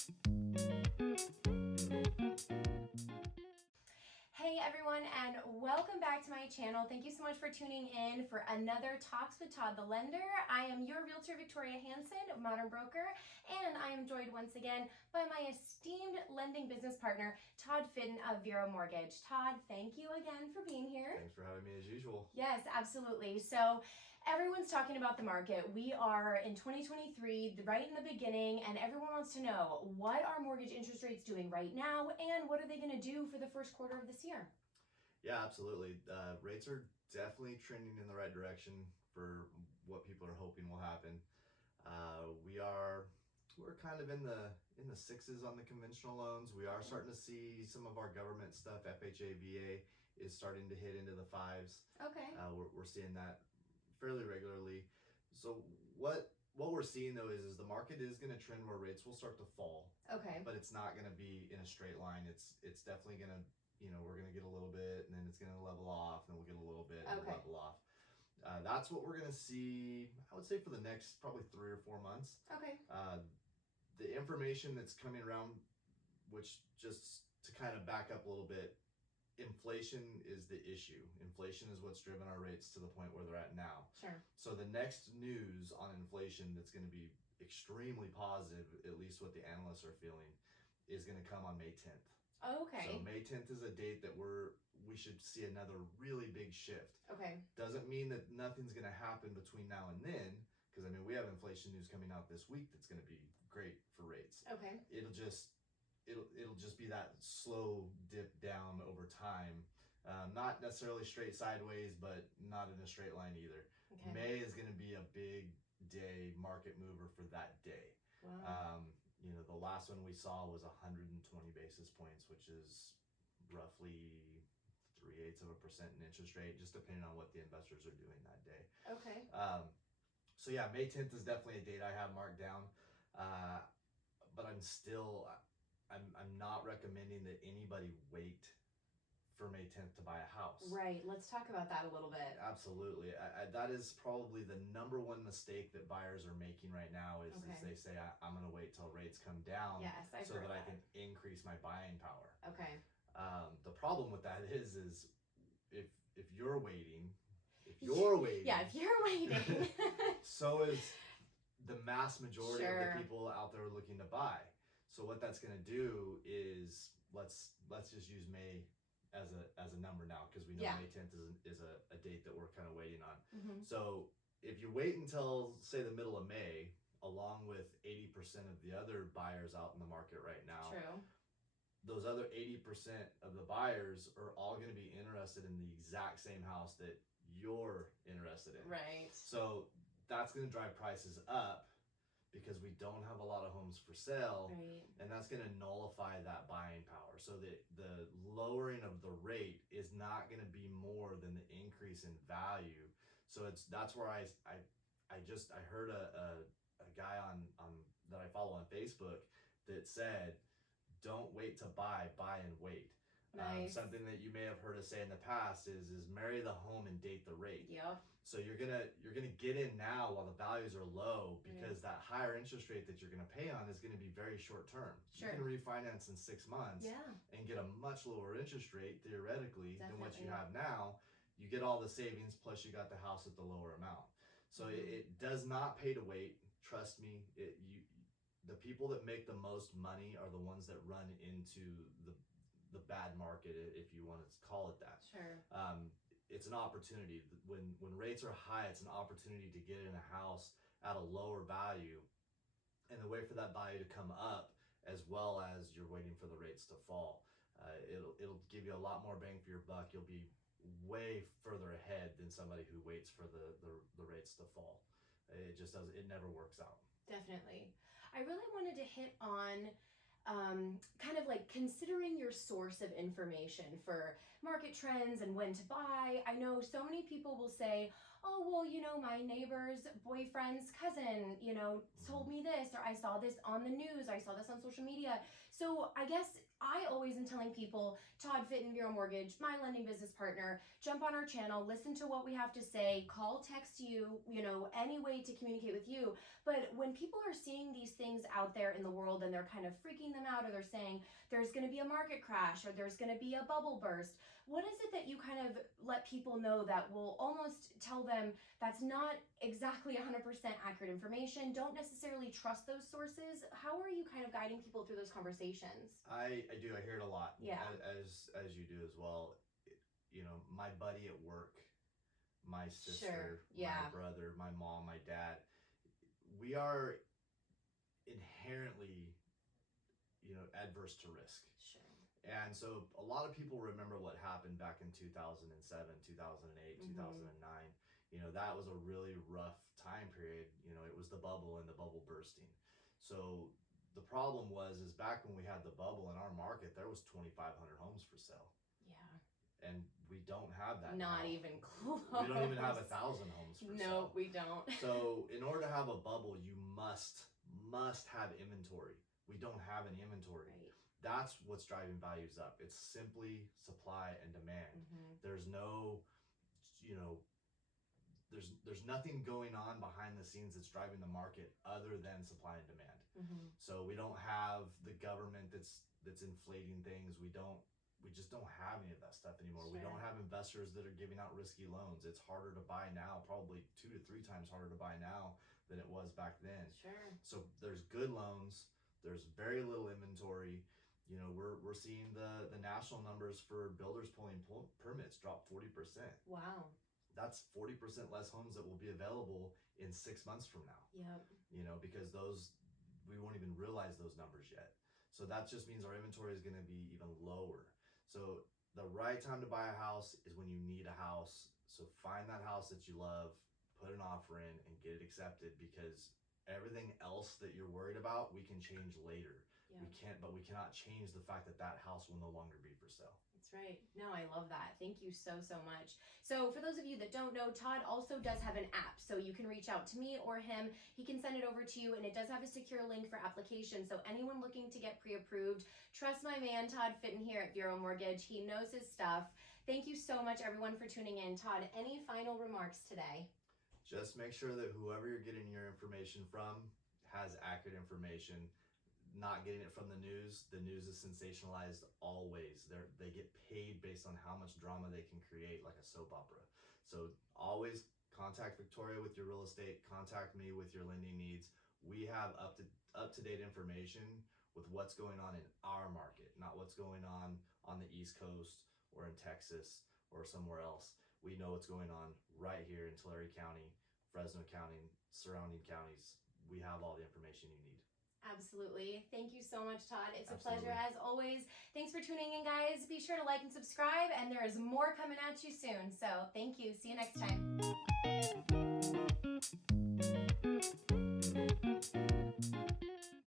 Hey everyone, and welcome back to my channel. Thank you so much for tuning in for another Talks with Todd the Lender. I am your realtor, Victoria Hanson, Modern Broker, and I am joined once again by my esteemed lending business partner, Todd Fitton of Vero Mortgage. Todd, thank you again for being here. Thanks for having me as usual. Yes, absolutely. So everyone's talking about the market. We are in 2023, right in the beginning, and everyone wants to know, what are mortgage interest rates doing right now, and what are they going to do for the first quarter of this year? Yeah, absolutely. Rates are definitely trending in the right direction for what people are hoping will happen. We're kind of in the sixes on the conventional loans. We are starting to see some of our government stuff. FHA, VA is starting to hit into the fives. Okay. We're seeing that fairly regularly. So what we're seeing though is the market is going to trend where rates will start to fall. Okay. But it's not going to be in a straight line. It's definitely going to, we're going to get a little bit and then it's going to level off and then we'll get a little bit and Okay. level off. That's what we're going to see, I would say, for the next probably 3 or 4 months. Okay. The information that's coming around, which just to kind of back up a little bit, inflation is the issue. Inflation is what's driven our rates to the point where they're at now. Sure. So the next news on inflation that's going to be extremely positive, at least what the analysts are feeling, is going to come on May 10th. Okay. So May 10th is a date that we should see another really big shift. Okay. Doesn't mean that nothing's going to happen between now and then, because I mean we have inflation news coming out this week that's going to be great for rates. Okay. It'll just be that slow dip down over time, not necessarily straight sideways, but not in a straight line either. Okay. May is going to be a big day market mover for that day. Wow. The last one we saw was 120 basis points, which is roughly 0.3% in interest rate, just depending on what the investors are doing that day. Okay. So yeah, May 10th is definitely a date I have marked down, but I'm not recommending that anybody wait for May 10th to buy a house. Right. Let's talk about that a little bit. Absolutely. That is probably the number one mistake that buyers are making right now is they say, I'm going to wait till rates come down so that I can increase my buying power. Okay. The problem with that is if you're waiting, yeah, if you're waiting, so is the mass majority Sure. of the people out there looking to buy. So what that's going to do is let's just use May as a number now, because we know May 10th is a date that we're kind of waiting on. Mm-hmm. So if you wait until say the middle of May, along with 80% of the other buyers out in the market right now, True. those other 80% of the buyers are all going to be interested in the exact same house that you're interested in. Right. So that's going to drive prices up, because we don't have a lot of homes for sale, Right. and that's going to nullify that buying power. So the lowering of the rate is not going to be more than the increase in value. So that's where I heard a guy on that I follow on Facebook that said, don't wait to buy and wait. Nice. Something that you may have heard us say in the past is marry the home and date the rate. Yep. So you're gonna get in now while the values are low, because that higher interest rate that you're gonna pay on is gonna be very short term. Sure. You can refinance in 6 months and get a much lower interest rate theoretically than what you have now. You get all the savings, plus you got the house at the lower amount. So it does not pay to wait. Trust me. The people that make the most money are the ones that run into the bad market, if you want to call it that. Sure. It's an opportunity. When rates are high, it's an opportunity to get in a house at a lower value, and the way for that value to come up, as well as you're waiting for the rates to fall. It'll give you a lot more bang for your buck. You'll be way further ahead than somebody who waits for the rates to fall. It just doesn't. It never works out. Definitely. I really wanted to hit on kind of like considering your source of information for market trends and when to buy. I know so many people will say, oh, well, my neighbor's boyfriend's cousin, told me this, or I saw this on the news, or I saw this on social media. So I guess I always am telling people, Todd Fitton, Vero Mortgage, my lending business partner, jump on our channel, listen to what we have to say, call, text you, any way to communicate with you. But when people are seeing these things out there in the world and they're kind of freaking them out, or they're saying there's going to be a market crash or there's going to be a bubble burst, what is it that you kind of let people know that will almost tell them that's not exactly 100% accurate information? Don't necessarily trust those sources. How are you kind of guiding people through those conversations? I do. I hear it a lot. Yeah. As you do as well. My buddy at work, my sister, Yeah. my brother, my mom, my dad, we are inherently, adverse to risk. Sure. And so a lot of people remember what happened back in 2007, 2008, 2009. That was a really rough time period. It was the bubble and the bubble bursting. So the problem is back when we had the bubble in our market, there was 2,500 homes for sale. Yeah. And we don't have that Not now. even close. We don't even have 1,000 homes for sale. No, we don't. So in order to have a bubble, you must have inventory. We don't have any inventory. Right. That's what's driving values up. It's simply supply and demand. There's no, there's nothing going on behind the scenes that's driving the market other than supply and demand. So we don't have the government that's inflating things. We just don't have any of that stuff anymore. Sure. We don't have investors that are giving out risky loans. It's harder to buy now, probably 2 to 3 times harder to buy now than it was back then. Sure. So there's good loans. There's very little inventory. We're seeing the national numbers for builders pulling permits drop 40%. Wow. That's 40% less homes that will be available in 6 months from now. Yep. Because we won't even realize those numbers yet. So that just means our inventory is going to be even lower. So the right time to buy a house is when you need a house. So find that house that you love, put an offer in, and get it accepted, because everything else that you're worried about, we can change later. Yeah. We cannot change the fact that house will no longer be for sale. That's right. No, I love that. Thank you so much. So for those of you that don't know, Todd also does have an app. So you can reach out to me or him. He can send it over to you, and it does have a secure link for application. So anyone looking to get pre-approved, trust my man, Todd Fitton here at Vero Mortgage. He knows his stuff. Thank you so much, everyone, for tuning in. Todd, any final remarks today? Just make sure that whoever you're getting your information from has accurate information. Not getting it from the news. The news is sensationalized always. They get paid based on how much drama they can create, like a soap opera. So always contact Victoria with your real estate. Contact me with your lending needs. We have up to date information with what's going on in our market, not what's going on the East Coast or in Texas or somewhere else. We know what's going on right here in Tulare County, Fresno County, surrounding counties. We have all the information you need. Absolutely. Thank you so much, Todd. It's Absolutely. a pleasure as always. Thanks for tuning in, guys. Be sure to like and subscribe, and there is more coming at you soon. So thank you. See you next time.